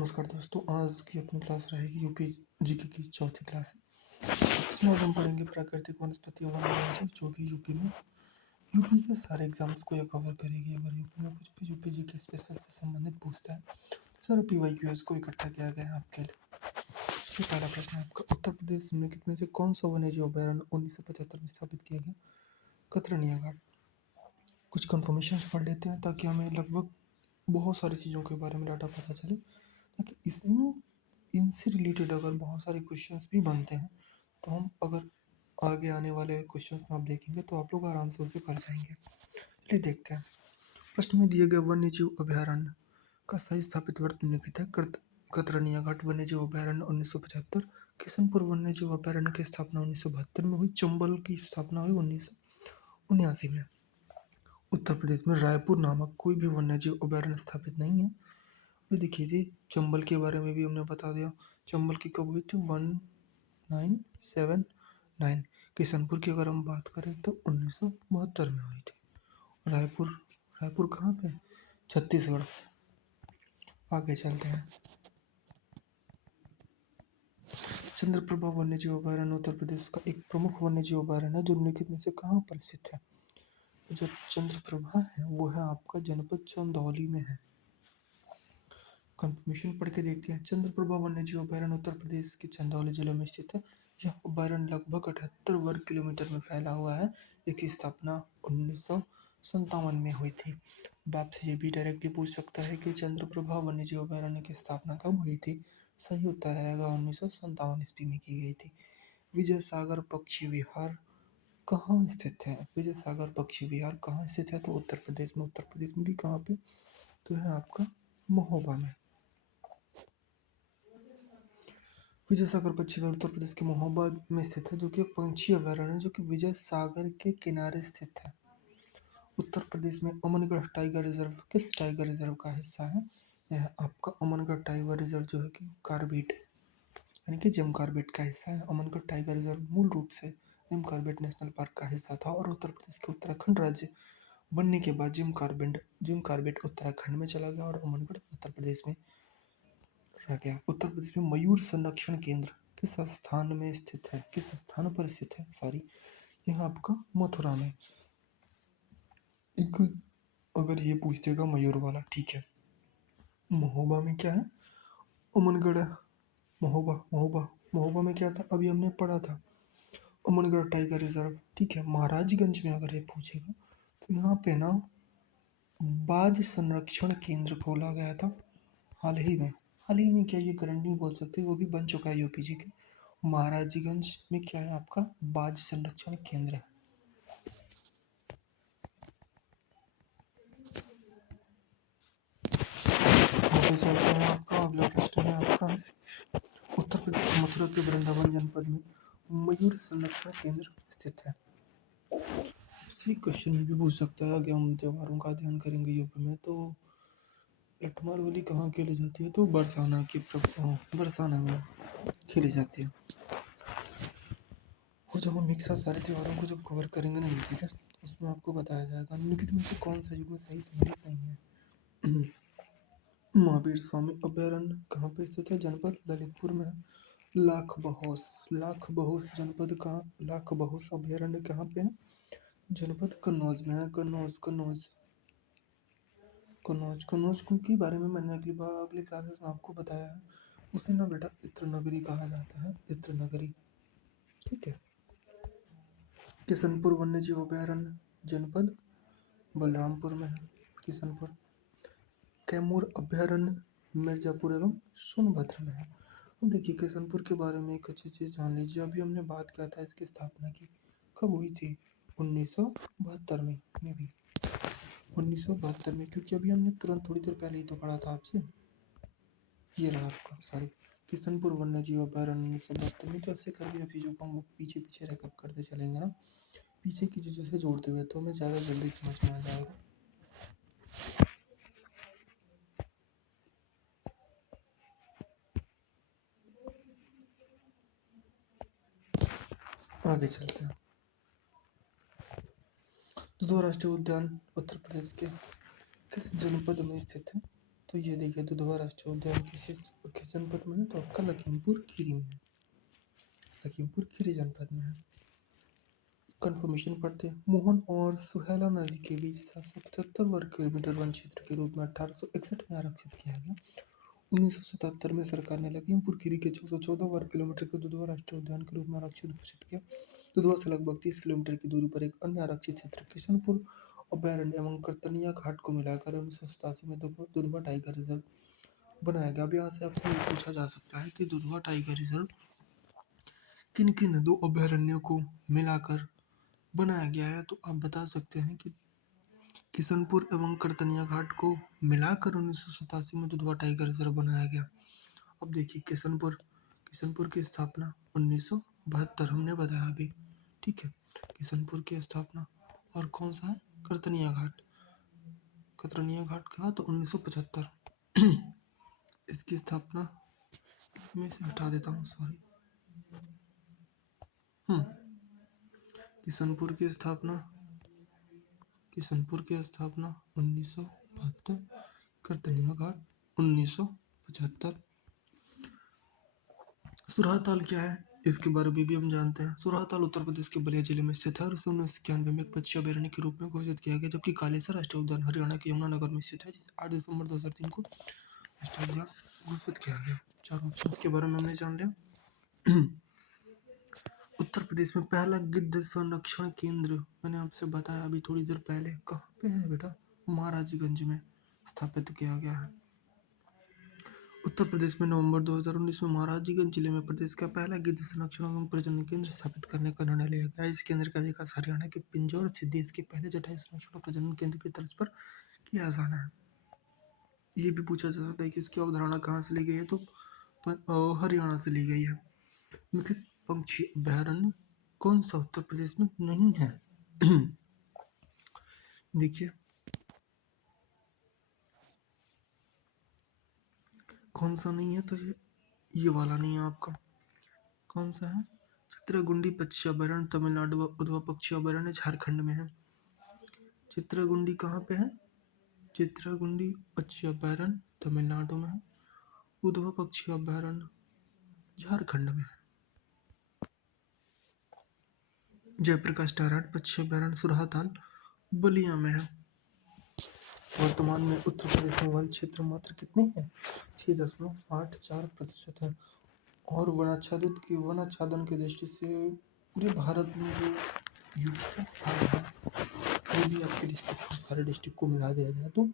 नमस्कार दोस्तों, आज की अपनी क्लास रहेगी यूपी जीके की चौथी क्लास है। इसमें आज हम पढ़ेंगे प्राकृतिक वनस्पति और वन्यजीव जो भी यूपी में यूपी के सारे एग्जाम्स को यह कवर करेगी। अगर यूपी में कुछ भी यूपी जीके स्पेशल से संबंधित पूछता है तो सारे पीवाईक्यूएस को इकट्ठा किया गया है आपके लिए। इसमें पहला प्रश्न है आपका, उत्तर प्रदेश निम्नलिखित में से कौन सा वन्यजीव अभयारण्य 1975 में स्थापित किया गया? कतरनिया घाट। कुछ कंफर्मेशन पढ़ लेते हैं ताकि हमें लगभग बहुत सारी चीज़ों के बारे में डाटा पता चले, ताकि इनसे रिलेटेड अगर बहुत सारे क्वेश्चंस भी बनते हैं तो हम अगर आगे आने वाले क्वेश्चंस में आप देखेंगे तो आप लोग आराम से उसे कर जाएंगे। चलिए देखते हैं। प्रश्न में दिए गए वन्यजीव अभयारण्य का सही स्थापित वर्ष निम्नलिखित है। कतरनिया घाट वन्यजीव अभयारण्य 1975, किशनपुर वन्यजीव अभयारण्य की स्थापना 1972 में हुई, चंबल की स्थापना हुई 1979 में। उत्तर प्रदेश में रायपुर नामक कोई भी वन्यजीव अभयारण्य स्थापित नहीं है। अभी देखिए जी, चंबल के बारे में भी हमने बता दिया। चंबल की कब हुई थी? 1979। किशनपुर की अगर हम बात करें तो 1972 में हुई थी। रायपुर रायपुर कहाँ पे? छत्तीसगढ़। आगे चलते हैं। चंद्रप्रभा वन्यजीव अभयारण्य उत्तर प्रदेश का एक प्रमुख वन्यजीव अभयारण्य है जो निम्नलिखित में से कहाँ पर स्थित है? जो चंद्रप्रभा है वो है आपका जनपद चंदौली में है। कंफर्मेशन पढ़ के देखते हैं। चंद्रप्रभा वन्यजीव अभयारण्य उत्तर प्रदेश के चंदौली जिले में स्थित है। यह अभयारण्य लगभग 78 वर्ग किलोमीटर में फैला हुआ है। इसकी स्थापना 1957 में हुई थी। अब आपसे ये भी डायरेक्टली पूछ सकता है कि चंद्रप्रभा वन्यजीव अभयारण्य की स्थापना कब हुई थी? सही उत्तर आएगा 1957 ईस्वी में की गई थी। विजय सागर पक्षी विहार कहाँ स्थित है? विजय सागर पक्षी विहार कहाँ स्थित है? तो उत्तर प्रदेश में। उत्तर प्रदेश में भी कहाँ पे? तो है आपका महोबा में। विजय सागर पक्षी विहार उत्तर प्रदेश के महोबा में स्थित है, जो कि एक पंछी अभयारण्य है जो कि विजय सागर के किनारे स्थित है। उत्तर प्रदेश में अमनगढ़ टाइगर रिजर्व किस टाइगर रिजर्व का हिस्सा है? यह आपका अमनगढ़ टाइगर रिजर्व जो है कि कार्बेट यानी कि जिम कार्बेट का हिस्सा है। अमनगढ़ टाइगर रिजर्व मूल रूप से जिम कार्बेट नेशनल पार्क का हिस्सा था और उत्तर प्रदेश के उत्तराखंड राज्य बनने के बाद जिम कार्बेट उत्तराखंड में चला गया और अमनगढ़ उत्तर प्रदेश में रह गया। उत्तर प्रदेश में मयूर संरक्षण केंद्र किस स्थान में स्थित है? किस स्थान पर स्थित है? सॉरी, यह आपका मथुरा में। एक अगर ये पूछ देगा मयूर वाला, ठीक है। महोबा में क्या है? अमनगढ़। महोबा महोबा महोबा में क्या था? अभी हमने पढ़ा था अमनगढ़ टाइगर रिजर्व, ठीक है। महाराजगंज में अगर ये पूछेगा तो यहाँ पे ना बाज संरक्षण केंद्र खोला गया था हाल ही में क्या, ये करंट नहीं बोल सकते, वो भी बन चुका है यूपी जी के। महाराजगंज में क्या है आपका? बाज संरक्षण केंद्र है। आगे चलते हैं। आपका अगला प्रश्न है आपका, उत्तर प्रदेश के मथुरा के वृंदावन जनपद में मयूर संरक्षण केंद्र स्थित है। इसी क्वेश्चन में भी पूछ सकता है। आगे हम त्योहारों का अध्ययन करेंगे यूपी में, तो लठमार होली कहाँ खेली जाती है? तो बरसाना में खेली जाती है। और जब हम एक साथ सारे त्योहारों को जब कवर करेंगे ना यूपी का, उसमें आपको बताया जाएगा निम्नलिखित में से कौन सा युग में सही सम्मिलित नहीं है। महावीर स्वामी अभयारण्य कहाँ पे स्थित है? जनपद ललितपुर में है। लाख बहोश जनपद कहाँ? लाख बहोश अभयारण्य कहाँ पे है? जनपद कन्नौज में है। कन्नौज के बारे में मैंने अगली क्लासेस में आपको बताया है। उसे ना बेटा इत्र नगरी कहा जाता है, इत्र नगरी, ठीक है। किशनपुर वन्यजीव अभयारण्य जनपद बलरामपुर में है, किशनपुर। कैमूर अभयारण्य मिर्जापुर एवं सोनभद्र में है। अब देखिए किशनपुर के बारे में एक अच्छी चीज़ जान लीजिए। अभी हमने बात किया था इसकी स्थापना की, कब हुई थी? 1972 में भी 1972 में, क्योंकि अभी हमने तुरंत थोड़ी देर पहले ही तो पढ़ा था आपसे। ये रहा आपका, सॉरी, किशनपुर वन्यजीव अभयारण्य 1972 में। तो ऐसे करके चीज़ों को हम पीछे पीछे रैकअप करते चलेंगे ना, पीछे की चीज़ों से जोड़ते हुए, तो हमें ज़्यादा जल्दी समझ में आ जाएगा। आगे चलते हैं। दुधवा राष्ट्रीय उद्यान उत्तर प्रदेश के किस जनपद में स्थित है? तो ये देखिए दुधवा राष्ट्रीय उद्यान किस जनपद में है, तो आपका लखीमपुर खीरी में है, लखीमपुर खीरी जनपद में है। कंफर्मेशन पढ़ते हैं। मोहन और सुहेला नदी के बीच 775 वर्ग किलोमीटर वन क्षेत्र के रूप में 1861 में आरक्षित किया गया। 1977 में सरकार ने लखीमपुर खीरी के 414 वर्ग किलोमीटर को दुधवा राष्ट्रीय उद्यान के रूप में आरक्षित घोषित किया। दुधवा से लगभग 30 किलोमीटर की दूरी पर एक अन्य आरक्षित क्षेत्र किशनपुर अभयारण्य एवं करतनिया घाट को मिलाकर 1987 में दुधवा टाइगर रिजर्व बनाया गया। अब यहाँ से आपसे ये पूछा जा सकता है कि दुधवा टाइगर रिजर्व किन किन दो अभयारण्यों को मिलाकर बनाया गया है, तो आप बता सकते हैं कि किशनपुर एवं करतनिया घाट को मिलाकर 1987 में दुधवा टाइगर रिजर्व बनाया गया। अब देखिए किशनपुर की स्थापना 1972 हमने बताया अभी, ठीक है। किशनपुर की स्थापना और कौन सा है, करतनिया घाट कहा तो 1975 इसकी स्थापना मैं इसे हटा देता हूँ, सॉरी। किशनपुर की स्थापना 1972, करतनिया घाट 1975। सुरहाताल क्या है, इसके बारे में भी हम जानते हैं। सुरहाताल उत्तर प्रदेश के बलिया जिले में स्थित है और 1991 में एक पक्षी अभयारण्य के रूप में घोषित किया गया, जबकि कालेसर राष्ट्रीय उद्यान हरियाणा के यमुनानगर में स्थित है, जिसे 8 दिसंबर 2003 को राष्ट्रीय उद्यान घोषित किया गया। 4 ऑप्शन के बारे में हमने जान लिया। उत्तर प्रदेश में पहला गिद्ध संरक्षण केंद्र मैंने आपसे बताया अभी थोड़ी देर पहले, कहाँ पे है बेटा, महाराजगंज में स्थापित किया गया है। उत्तर प्रदेश में नवंबर 2019 में महाराजगंज जिले में प्रदेश का पहला गिद्ध संरक्षण एवं प्रजनन केंद्र स्थापित करने का निर्णय लिया गया। इस केंद्र का विकास हरियाणा के पिंजौर से देश के पहले जटायु संरक्षण और प्रजनन केंद्र की तर्ज पर किया जाना है। ये भी पूछा जा सकता है कि इसकी अवधारणा कहाँ से ली गई है, तो हरियाणा से ली गई है। मुख्य पक्षी अभयारण्य कौन सा उत्तर प्रदेश में नहीं है? देखिए कौन सा नहीं है, तो ये वाला नहीं है आपका। कौन सा है? चित्रगुंडी पक्षी अभयारण्य तमिलनाडु व उधवा पक्षी अभयारण्य झारखंड में है। चित्रगुंडी कहाँ पे है? चित्रगुंडी पक्षी अभयारण्य तमिलनाडु में है, उधवा पक्षी अभयारण्य झारखंड में है। जयप्रकाश नारायण पक्षी अभयारण्य सुरहाताल बलिया में है। वर्तमान में उत्तर प्रदेश में वन क्षेत्र मात्र कितने हैं? 6.84% है। और वनाच्छादन की दृष्टि से पूरे भारत में जो यूपी का स्थान है, वो भी आपके डिस्ट्रिक्ट सारे डिस्ट्रिक्ट को मिला दिया जाए तो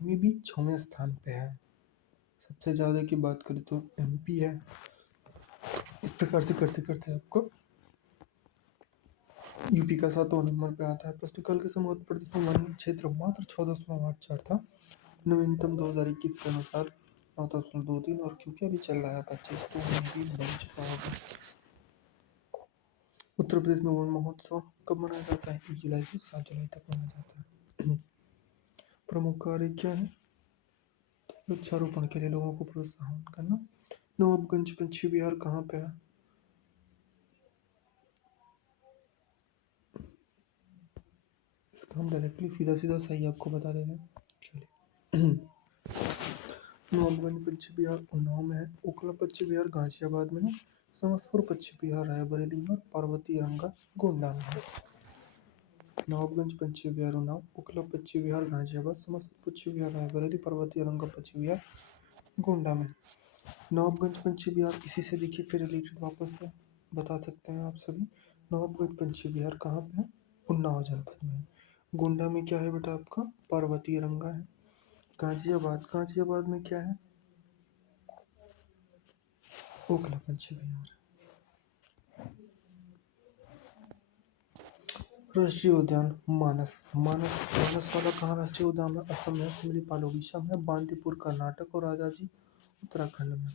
में भी 6वें स्थान पे है। सबसे ज़्यादा की बात करें तो एमपी है। इस प्रकार से करते करते आपको यूपी का 7वां नंबर पे आता है। प्रश्नकाल के समय उत्तर प्रदेश में वन क्षेत्र मात्र 6.84 था। नवीनतम 2021 के अनुसार 9.23, और क्योंकि अभी चल रहा है 25 तो भी बढ़ चुका होगा। उत्तर प्रदेश में वन महोत्सव कब मनाया जाता है? 1 जुलाई से 7 जुलाई तक मनाया जाता है। प्रमुख कार्य क्या है? वृक्षारोपण के लिए लोगों को प्रोत्साहन करना। नवाबगंज पश्चिम बिहार कहाँ पे है? इसका हम डायरेक्टली सीधा सही आपको बता देते हैं। चलिए नवाबगंज पश्चिम बिहार उन्नाव में है। ओखला पश्चिम बिहार गाजियाबाद में है। समस्तपुर पश्चिम बिहार रायबरेली में और पार्वती रंगा गोंडा में है। नवाबगंज पश्चिम बिहार उन्नाव, ओखला पश्चिम बिहार गाजियाबाद, समस्तपुर पश्चिम बिहार रायबरेली, पर्वतीय रंगा पश्चिम बिहार गोंडा में। नवाबगंज पश्चिम बिहार इसी से देखिए फिर रिलेटेड वापस से बता सकते हैं आप सभी। नवाबगंज पश्चिम बिहार कहाँ पे है? उन्नाव जनपद में। गोंडा में क्या है बेटा आपका? पार्वतीय रंगा है। गाजियाबाद में क्या है? ओखला पश्चिम बिहार। राष्ट्रीय उद्यान मानस वाला कहाँ राष्ट्रीय उद्यान में? असम में, सिमलीपाल उड़ीसा में, बांदीपुर कर्नाटक और राजाजी उत्तराखंड में।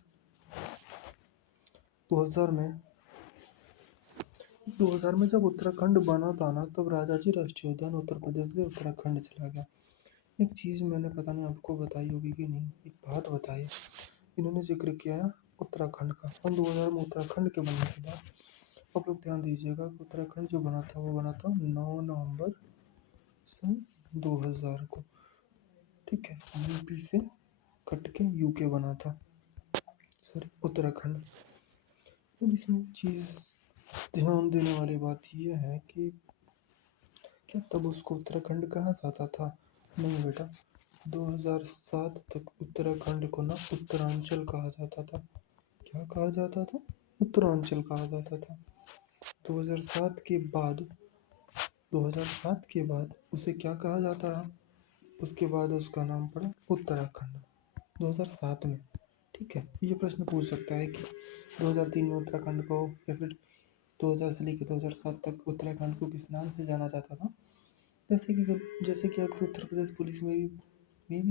2000 में जब उत्तराखंड बना था ना, तब राजाजी राष्ट्रीय उद्यान उत्तर प्रदेश से उत्तराखंड चला गया। एक चीज़ मैंने पता नहीं आपको बताई होगी कि नहीं, एक बात बताई, इन्होंने जिक्र किया है उत्तराखंड का। सन 2000 में उत्तराखंड के बनने के बाद आप लोग ध्यान दीजिएगा कि उत्तराखंड जो बना था वो बना था 9 नवंबर सन 2000 को, ठीक है। यूपी से कट के यूके बना था, सॉरी उत्तराखंड। अब इसमें चीज़ ध्यान देने वाली बात यह है कि क्या तब उसको उत्तराखंड कहा जाता था? नहीं बेटा, 2007 तक उत्तराखंड को ना उत्तरांचल कहा जाता था। क्या कहा जाता था? उत्तरांचल कहा जाता था। 2007 के बाद 2007 के बाद उसे क्या कहा जाता रहा? उसके बाद उसका नाम पड़ा उत्तराखंड 2007 में। ठीक है, ये प्रश्न पूछ सकता है कि 2003 में उत्तराखंड को या फिर 2000 से लेकर 2007 तक उत्तराखंड को किस नाम से जाना जाता था? जैसे कि आपके उत्तर प्रदेश पुलिस में भी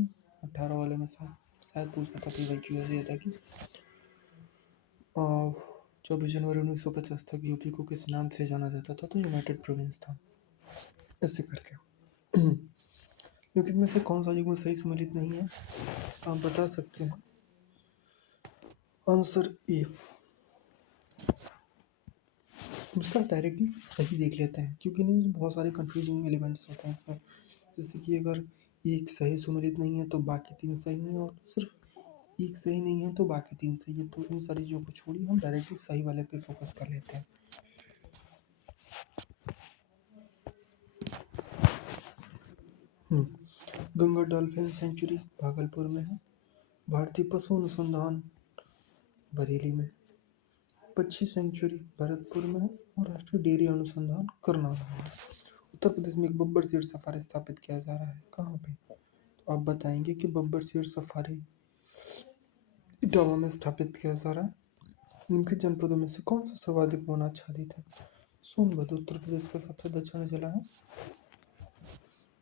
18 वाले में शायद पूछा था PYQ ऐसे था कि 24 जनवरी 1950 तक यूपी को किस नाम से जाना जाता था? तो यूनाइटेड प्रोविंस था, ऐसे करके। लेकिन में से कौन सा युग्म सही सम्मिलित नहीं है? आप बता सकते हैं। Answer A. इसका डायरेक्टली सही देख लेते हैं, क्योंकि नहीं बहुत सारे कंफ्यूजिंग एलिमेंट्स होते हैं इसमें। जैसे कि अगर एक सही सम्मिलित नहीं है तो बाकी 3 सही नहीं है, और सिर्फ एक सही नहीं है तो बाकी 3 सही है। तो इन सारी चीज़ों को छोड़िए, हम डायरेक्टली सही वाले पे फोकस कर लेते हैं। गंगा डॉल्फिन सेंचुरी भागलपुर में है। भारतीय पशु अनुसंधान बरेली में, पक्षी सेंचुरी भरतपुर में है, और राष्ट्रीय डेयरी अनुसंधान करनाल में है। उत्तर प्रदेश में एक बब्बर शेर सफारी स्थापित किया जा रहा है, कहाँ पे? तो आप बताएंगे कि बब्बर शेर सफारी इटावा में स्थापित किया जा रहा है। निम्नलिखित जनपदों में से कौन सा सर्वाधिक वन आच्छादित है? सोनभद्र उत्तर प्रदेश का सबसे दक्षिणी जिला है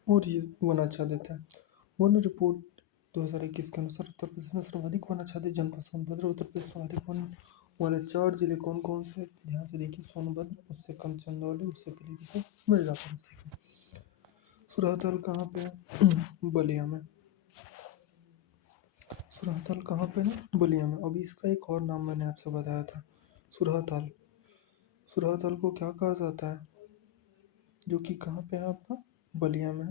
और ये वन आच्छादित है। वन रिपोर्ट 2021 के अनुसार उत्तर प्रदेश में सर्वाधिक वन आच्छादित जनपद सोनभद्र। उत्तर प्रदेश सर्वाधिक वन वाले 4 जिले कौन कौन से? ध्यान से देखिए, सोनभद्र, उससे कम चंदौली, उससे पीलीभीत, मिर्जापुर, उससे कम सुरहतल कहाँ पे है? बलिया में। सुरहतल कहाँ पे है? बलिया में। अभी इसका एक और नाम मैंने आपसे बताया था, सुरहतल। सुरहतल को क्या कहा जाता है? जो कि कहाँ पे है आपका? बलिया में।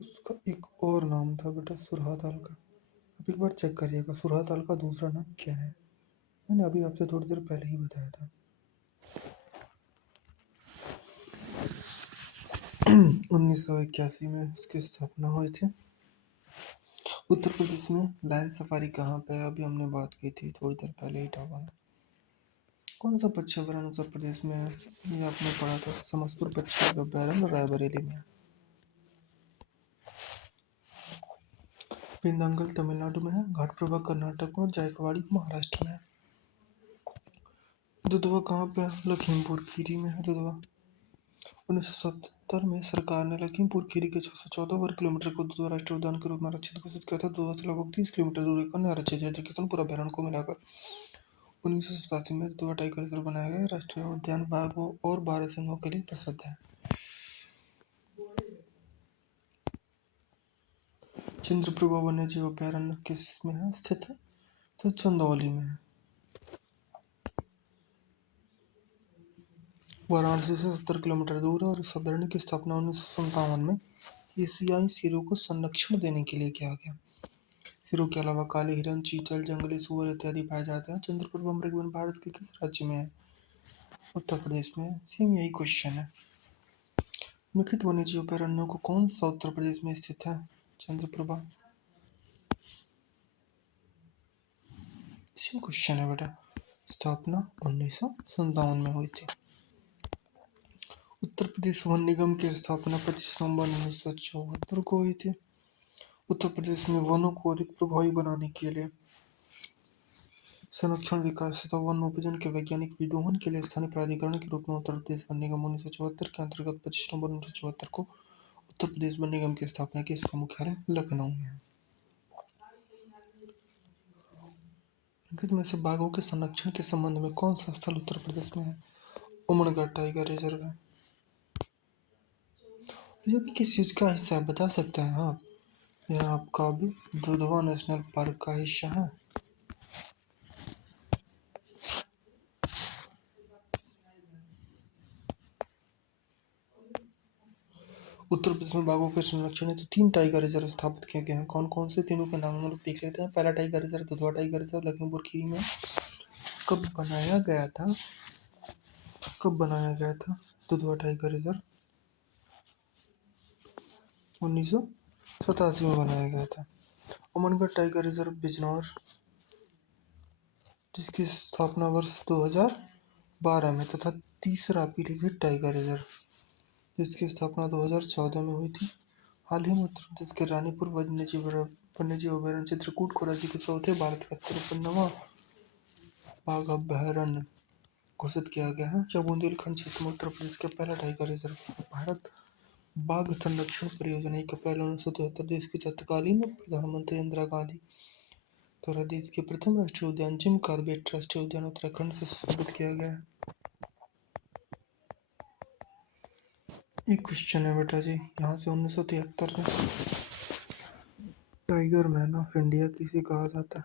उसका एक और नाम था बेटा सुरहतल का। आप एक बार चेक करिएगा, सुरहतल का दूसरा नाम क्या है? मैंने अभी आपसे थोड़ी देर पहले ही बताया था। 1981 में उसकी स्थापना हुई थी। उत्तर प्रदेश में लायन सफारी कहाँ पे है? अभी हमने बात की थी थोड़ी देर पहले, इटावा में। कौन सा पक्षी अभयारण्य उत्तर प्रदेश में है? ये आपने पढ़ा था, समस्तपुर पक्षी अभयारण्य रायबरेली में है। पिंदांगल तमिलनाडु में है, घाटप्रभा कर्नाटक में, और जायकवाड़ी महाराष्ट्र में है। दुधवा कहाँ पे है? लखीमपुर खीरी में है दुधवा। 1970 में सरकार ने लखीमपुर खीरी के 614 वर्ग किलोमीटर को दुधवा राष्ट्रीय उद्यान के रूप में आरक्षित घोषित किया था। दुधवा से लगभग 30 किलोमीटर दूरी पर अन्य आरक्षित क्षेत्र किशनपुर अभयारण्य को मिलाकर 1987 में दुधवा टाइगर रिजर्व बनाया गया। राष्ट्रीय उद्यान बाघों और बारहसिंघों के लिए प्रसिद्ध है। चंद्रप्रभा वन्यजीव अभयारण्य किस में है स्थित है? तो चंदौली में है। वाराणसी से 70 किलोमीटर दूर है, और इस अभयारण्य की स्थापना 1957 में एशियाई शेरों को संरक्षण देने के लिए किया गया। शेरों के अलावा काले हिरन, चीतल, जंगली सुअर इत्यादि पाए जाते हैं। चंद्रप्रभा मृगवन भारत के किस राज्य में है? उत्तर प्रदेश में। सेम यही क्वेश्चन है। निम्नलिखित वन्यजीव अभयारण्यों को कौन सा उत्तर प्रदेश में स्थित है? चंद्रप्रभा। सेम क्वेश्चन है बेटा। स्थापना 1957 में हुई थी। उत्तर प्रदेश वन निगम की स्थापना 25 नवंबर 1974 को हुई थी। उत्तर प्रदेश में वनों को अधिक प्रभावी बनाने के लिए संरक्षण, विकास तथा वन उपजन के वैज्ञानिक विदोहन के लिए स्थानीय प्राधिकरण के रूप में उत्तर प्रदेश वन निगम 1974 के अंतर्गत 25 नवंबर 1974 को उत्तर प्रदेश वन निगम की स्थापना की। इसका मुख्यालय लखनऊ में है। निम्नलिखित में से बाघों के संरक्षण के संबंध में कौन सा स्थल उत्तर प्रदेश में है? उमरगढ़ टाइगर रिजर्व है। ये भी किस चीज़ का हिस्सा है बता सकते हैं आप? यह आपका भी दुधवा नेशनल पार्क का हिस्सा है। उत्तर प्रदेश में बाघों के संरक्षण हेतु 3 टाइगर रिजर्व स्थापित किए गए हैं। कौन कौन से? तीनों के नाम हम लोग देख लेते हैं। पहला tiger reserve Dudhwa tiger reserve Lakhimpur Kheri में। कब बनाया गया था? दुधवा टाइगर रिजर्व 1987 में बनाया गया था। अमनगढ़ टाइगर रिजर्व बिजनौर, जिसकी स्थापना वर्ष 2012 में। तथा तीसरा पीलीभीत टाइगर रिजर्व, जिसकी स्थापना 2014 में हुई थी। हाल ही में उत्तर प्रदेश के रानीपुर वन्यजीव अभयारण्य चित्रकूट को राज्य के चौथे भारत का 53वां बाघ अभयारण्य घोषित किया गया है, जो बुंदेलखंड क्षेत्र में उत्तर प्रदेश का पहला टाइगर रिजर्व है। भारत बाघ संरक्षण परियोजना 1 अप्रैल 1973 देश के तत्कालीन प्रधानमंत्री इंदिरा गांधी द्वारा देश के प्रथम राष्ट्रीय उद्यान जिम कॉर्बेट राष्ट्रीय उद्यान उत्तराखंड से स्थापित किया गया है। एक क्वेश्चन है बेटा जी यहाँ से 1973 में टाइगर मैन ऑफ इंडिया किसे कहा जाता है?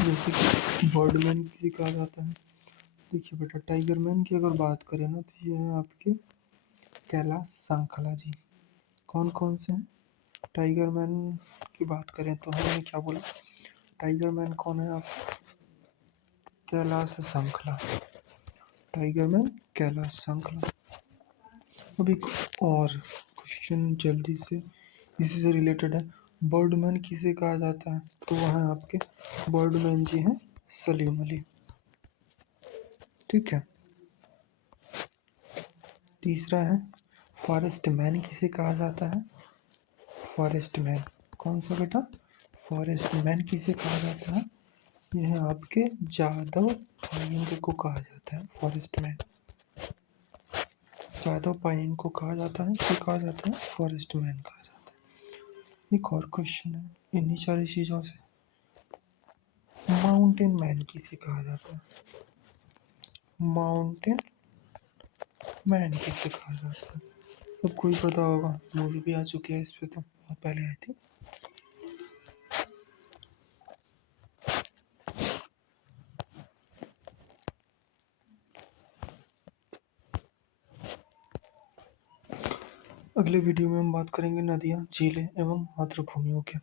जैसे कि बर्डमैन किसे कहा जाता है? देखिए बेटा, टाइगर मैन की अगर बात करें ना तो ये है आपके कैलाश सांखला जी। कौन कौन से हैं? टाइगर मैन की बात करें तो हमने क्या बोला? टाइगर मैन कौन है? आप कैलाश सांखला, टाइगर मैन कैलाश सांखला। अब एक और क्वेश्चन जल्दी से इसी से रिलेटेड है। बर्डमैन किसे कहा जाता है? तो वहाँ आपके बर्डमैन जी हैं सलीम अली। ठीक है। तीसरा है फॉरेस्ट मैन किसे कहा जाता है? फॉरेस्ट मैन कौन सा बेटा? फॉरेस्ट मैन किसे कहा जाता है? ये है आपके जादव पायेंग को कहा जाता है फॉरेस्ट मैन। जादव पायेंग को कहा जाता है, क्या कहा जाता है? फॉरेस्ट मैन कहा जाता है। एक और क्वेश्चन है इन्हीं सारी चीज़ों से। माउंटेन मैन किसे कहा जाता है? माउंटेन मैन किसे कहा जाता है? सबको ही पता होगा, मूवी भी आ चुकी है इस पे, तो बहुत पहले आई थी। अगले वीडियो में हम बात करेंगे नदियाँ, झीलें एवं आर्द्रभूमियों के।